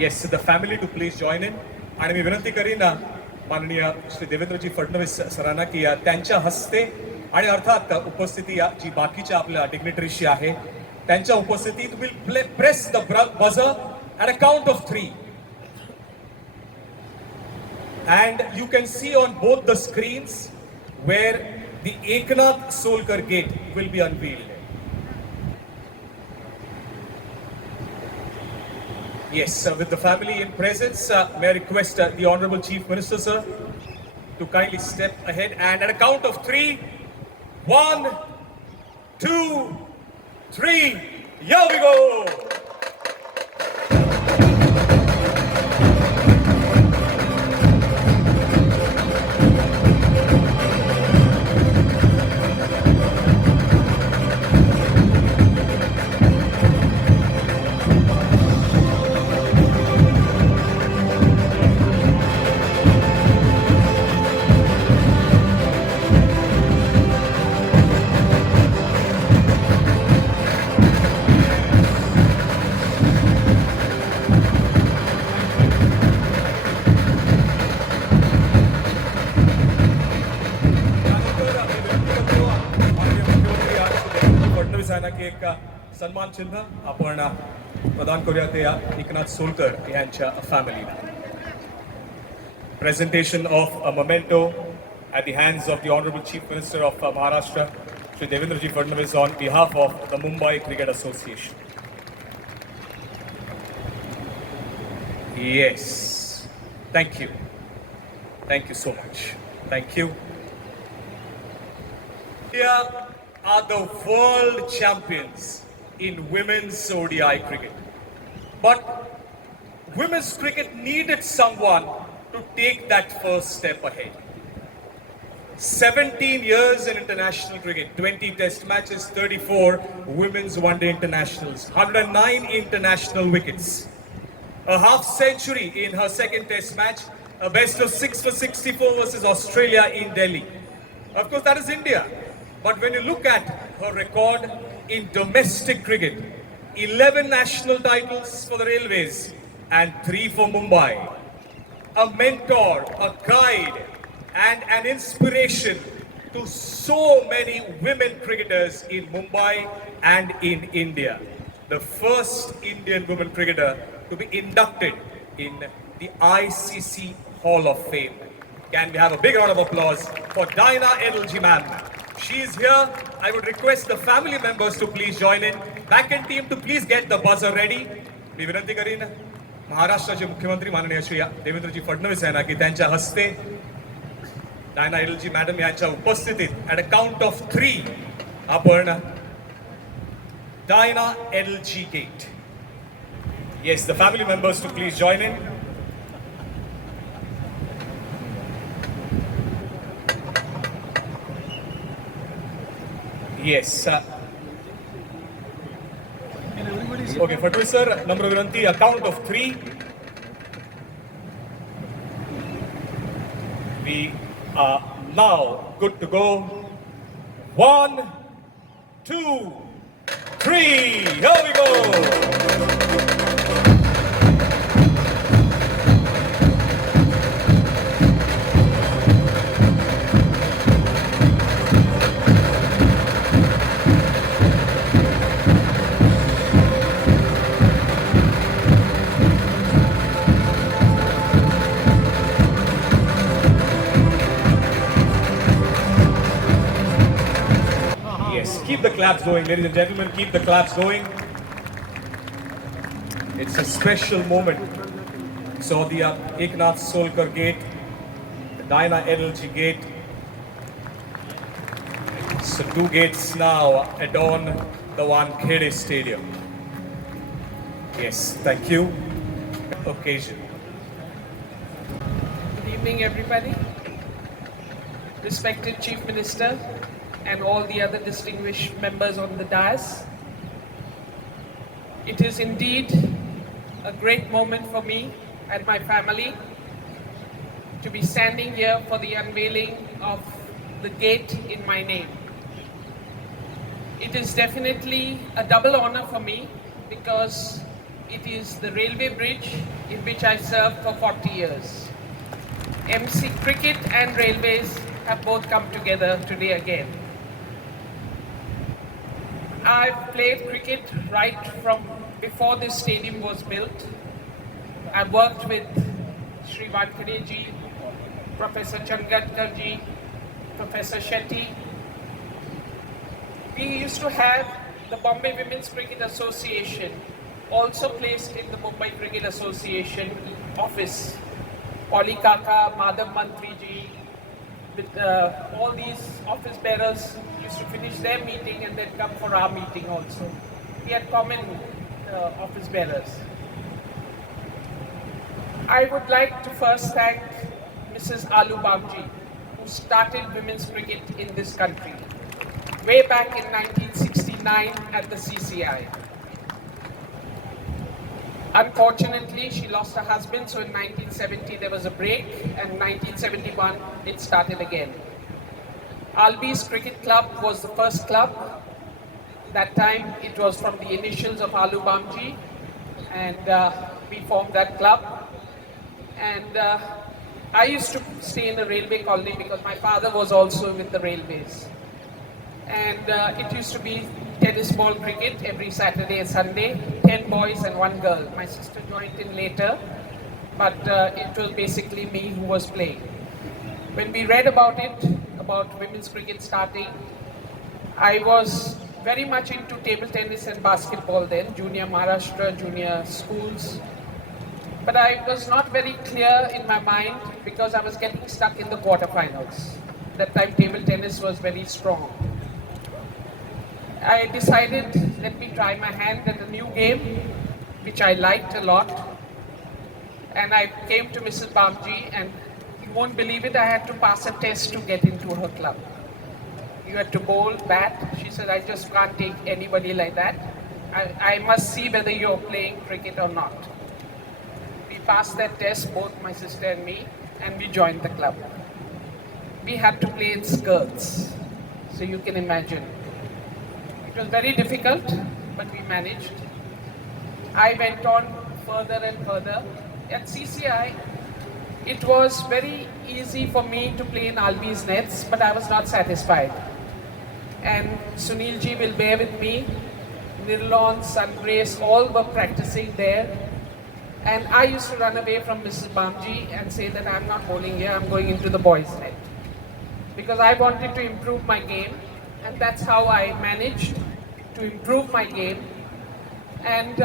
Yes, the family to please join in. आणि मी विनंती करीन माननीय श्री देवेंद्रजी फडणवीस सरांना की त्यांच्या हस्ते आणि अर्थात उपस्थिती जी बाकीच्या आपल्या डिग्निटरीशी आहे त्यांच्या उपस्थितीत will press the buzzer at a count of 3. And you can see on both the screens where the Eknath Solkar gate will be unveiled. Yes, with the family in presence, may I request the Honorable Chief Minister, sir, to kindly step ahead and at a count of 3, 1, 2, 3, here we go! की एक सन्मान चिन्ह आपण प्रदान करूया ते एकनाथ सोलकर यांच्या फॅमिलीला. Presentation of a memento at the hands of the Honorable Chief Minister of Maharashtra, Shri Devendraji Fadnavis, on behalf of the Mumbai Cricket Association. Yes, thank you. Thank you so much. Thank you. India are the world champions in women's ODI cricket. But women's cricket needed someone to take that first step ahead. 17 years in international cricket, 20 test matches, 34 women's one-day internationals, 109 international wickets, a half century in her second test match, a best of 6 for 64 versus Australia in Delhi. Of course, that is India. But when you look at her record in domestic cricket, 11 national titles for the Railways and 3 for Mumbai. A mentor, a guide, and an inspiration to so many women cricketers in Mumbai and in India. The first Indian women cricketer to be inducted in the ICC Hall of Fame. Can we have a big round of applause for Diana Edelji, ma'am? She is here. I would request the family members to please join in. Back-end team to please get the buzzer ready. मी विनंती करीन महाराष्ट्राचे मुख्यमंत्री माननीय श्री देवेंद्रजी फडणवीस यांना की त्यांच्या हस्ते Diana Edulji madam यांच्या उपस्थितीत ॲट अ काउंट ऑफ 3 आपण Diana Edulji get. Yes, the family members to please join in. Yes. Okay, Fadnavis sir, number viranti, a count of 3. We are now good to go. 1, 2, 3. Here we go. Keep the claps going, ladies and gentlemen, keep the claps going. It's a special moment. So the Eknath Solkar gate, the Diana Edelji gate. So 2 gates now adorn the Wankhede Stadium. Yes, thank you. Occasion. Good evening, everybody. Respected Chief Minister, and all the other distinguished members on the dais. It is indeed a great moment for me and my family to be standing here for the unveiling of the gate in my name. It is definitely a double honor for me because It is the railway bridge in which I served for 40 years. MC cricket and railways have both come together today again. I've played cricket right from before this stadium was built. I worked with Sri Wankhede ji, Professor Changatkar ji, Professor Shetty. We used to have the Bombay Women's Cricket Association also placed in the Mumbai Cricket Association office. Polly Kaka, Madhav Mantri ji, with all these office bearers used to finish their meeting and then come for our meeting also. We had common office bearers. I would like to first thank Mrs. Alu Bagji, who started women's cricket in this country way back in 1969 at the CCI. Unfortunately, she lost her husband, so in 1970 there was a break, and 1971 it started again. Albi's Cricket Club was the first club. That time it was from the initials of Alu Bamji, and we formed that club. And I used to stay in the railway colony because my father was also with the railways. And it used to be tennis ball cricket every Saturday and Sunday, 10 boys and 1 girl. My sister joined in later, but it was basically me who was playing. When we read about it, about women's cricket starting, I was very much into table tennis and basketball then, junior Maharashtra, junior schools. But I was not very clear in my mind because I was getting stuck in the quarterfinals. That time table tennis was very strong. I decided, let me try my hand at a new game, which I liked a lot. And I came to Mrs. Bamji, and you won't believe it, I had to pass a test to get into her club. You had to bowl, bat. She said, I just can't take anybody like that. I must see whether you're playing cricket or not. We passed that test, both my sister and me, and we joined the club. We had to play in skirts, so you can imagine. It was very difficult, but we managed. I went on further and further. At CCI, it was very easy for me to play in Albi's nets, but I was not satisfied. And Sunil ji will bear with me. Nirlon, Sungrace, all were practicing there. And I used to run away from Mrs. Bamji and say that I'm not bowling here, I'm going into the boys' net. Because I wanted to improve my game, and that's how I managed to improve my game and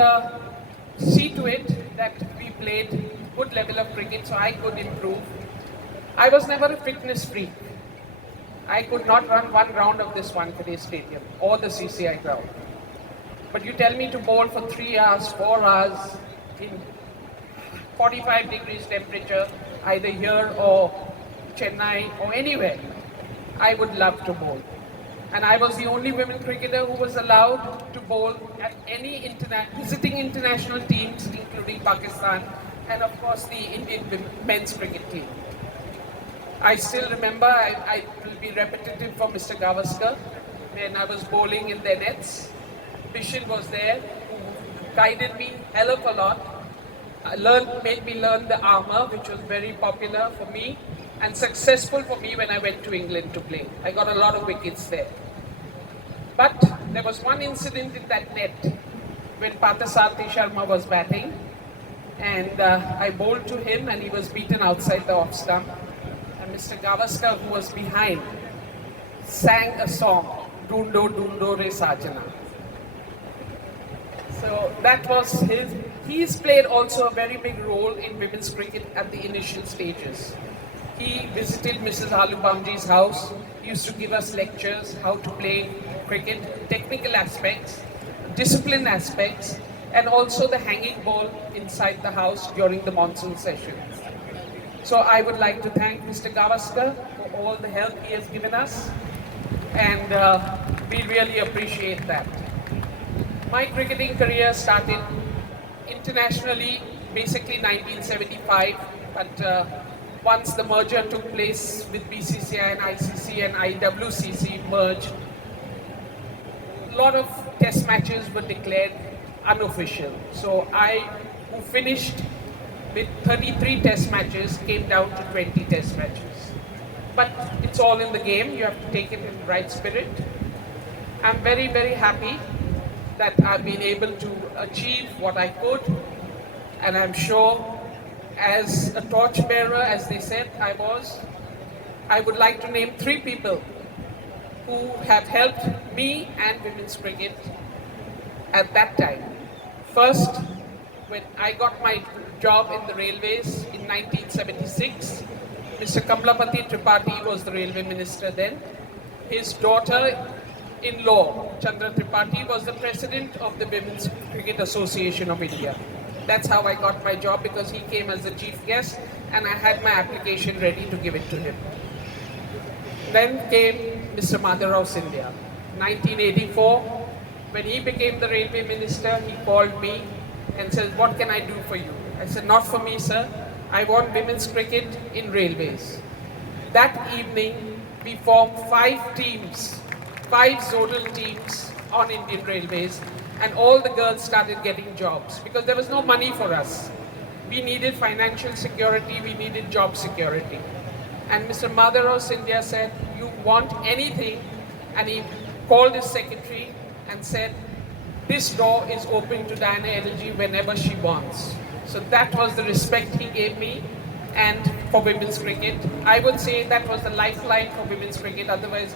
see to it that we played good level of cricket so I could improve. I was never a fitness freak. I could not run one round of this Wankhede stadium or the CCI ground. But you tell me to bowl for 3 hours, 4 hours in 45 degrees temperature, either here or Chennai or anywhere, I would love to bowl. And I was the only women cricketer who was allowed to bowl at any visiting international teams, including Pakistan, and of course the Indian men's cricket team. I still remember, I will be repetitive for Mr. Gavaskar, when I was bowling in their nets. Bishan was there, who guided me hell of a lot. Made me learn the armour, which was very popular for me and successful for me when I went to England to play. I got a lot of wickets there. But there was one incident in that net when Patasarthi Sharma was batting, and I bowled to him and he was beaten outside the off stump. And Mr. Gavaskar, who was behind, sang a song, Dundo Dundo Re Sajana. So that was his. He's played also a very big role in women's cricket at the initial stages. He visited Mrs. Alu Bamji's house. He used to give us lectures how to play cricket, technical aspects, discipline aspects, and also the hanging ball inside the house during the monsoon session. So I would like to thank Mr. Gavaskar for all the help he has given us, and we really appreciate that. My cricketing career started internationally, basically 1975, but once the merger took place with BCCI and ICC and IWCC merged, a lot of test matches were declared. unofficial. So I, who finished with 33 test matches, came down to 20 test matches. But it's all in the game. You have to take it in the right spirit. I'm very, very happy that I've been able to achieve what I could. And I'm sure as a torchbearer, as they said I would like to name 3 people who have helped me and women's cricket at that time. First, when I got my job in the railways in 1976, Mr. Kamlapati Tripathi was the railway minister then. His daughter-in-law, Chandra Tripathi, was the president of the Women's Cricket Association of India. That's how I got my job, because he came as the chief guest and I had my application ready to give it to him. Then came Mr. Madhavrao Scindia. 1984, when he became the railway minister, he called me and said, "What can I do for you?" I said, "Not for me, sir. I want women's cricket in railways." That evening, we formed 5 teams, 5 zonal teams on Indian Railways, and all the girls started getting jobs because there was no money for us. We needed financial security, we needed job security. And Mr. Madhavrao Scindia said, "You want anything?" And he called his secretary and said, "This door is open to Diana Energy whenever she wants." So that was the respect he gave me and for women's cricket. I would say that was the lifeline for women's cricket, otherwise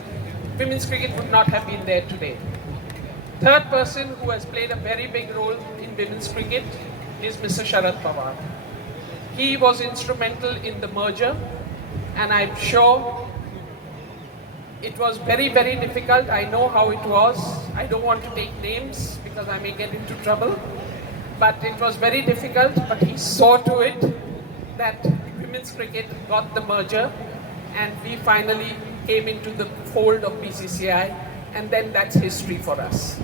women's cricket would not have been there today. Third person who has played a very big role in women's cricket is Mr. Sharad Pawar. He was instrumental in the merger, and I'm sure it was very, very difficult. I know how it was. I don't want to take names because I may get into trouble. But it was very difficult, but he saw to it that women's cricket got the merger and we finally came into the fold of BCCI, and then that's history for us.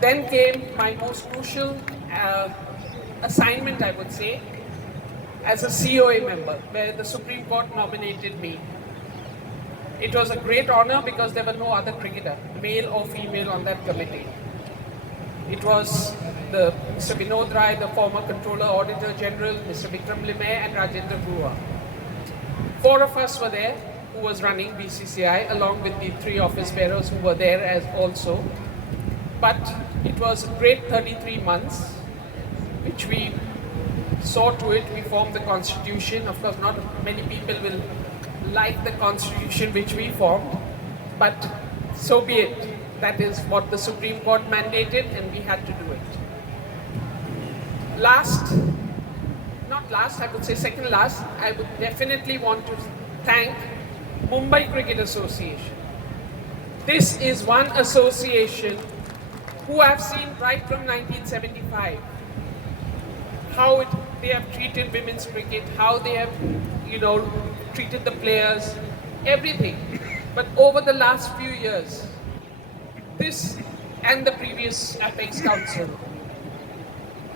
Then came my most crucial assignment, I would say, as a COA member, where the Supreme Court nominated me. It was a great honor because there were no other cricketer, male or female, on that committee. It was Mr. Vinod Rai, the former Controller Auditor General, Mr. Vikram Limay, and Rajendra Gurua. 4 of us were there who was running BCCI, along with the 3 office bearers who were there as also. But it was a great 33 months, which we saw to it. We formed the constitution. Of course, not many people will like the constitution which we formed, but so be it. That is what the Supreme Court mandated, and we had to do it. Not last, I would say second last, I would definitely want to thank Mumbai Cricket Association. This is one association who I've seen right from 1975, how they have treated women's cricket, how they have, treated the players, everything. But over the last few years, this and the previous Apex Council,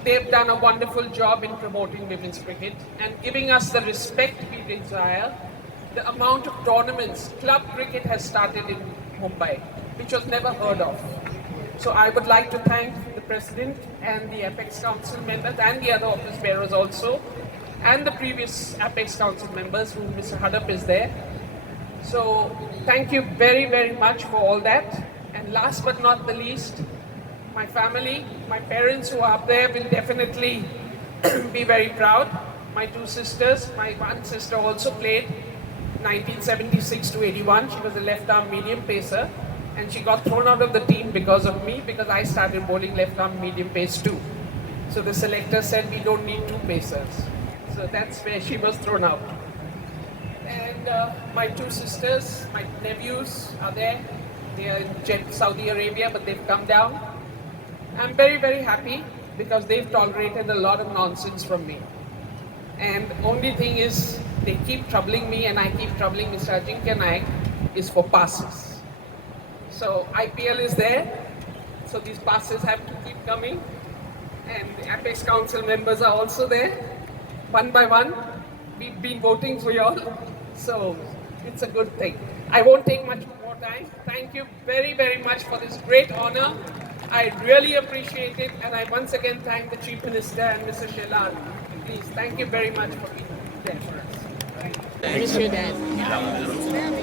they've done a wonderful job in promoting women's cricket and giving us the respect we desire. The amount of tournaments, club cricket has started in Mumbai, which was never heard of. So I would like to thank the President and the Apex Council members and the other office bearers also, and the previous Apex Council members, who Mr. Hadap is there. So thank you very, very much for all that. And last but not the least, my family, my parents who are up there will definitely be very proud. My 2 sisters, my one sister also played 1976 to 81. She was a left-arm medium pacer, and she got thrown out of the team because of me, because I started bowling left-arm medium pace too. So the selector said we don't need 2 pacers. So that's where she was thrown out. And my 2 sisters, my nephews are there. They are in Saudi Arabia, but they've come down. I'm very, very happy because they've tolerated a lot of nonsense from me. And the only thing is, they keep troubling me and I keep troubling Mr. Ajinkya Naik is for passes. So IPL is there, so these passes have to keep coming. And the Apex Council members are also there. One by one, we've been voting for y'all. So it's a good thing. I won't take much more time. Thank you very, very much for this great honor. I really appreciate it, and I once again thank the Chief Minister and Mr. Shelan. Please, thank you very much for being there for us. Where's your dad?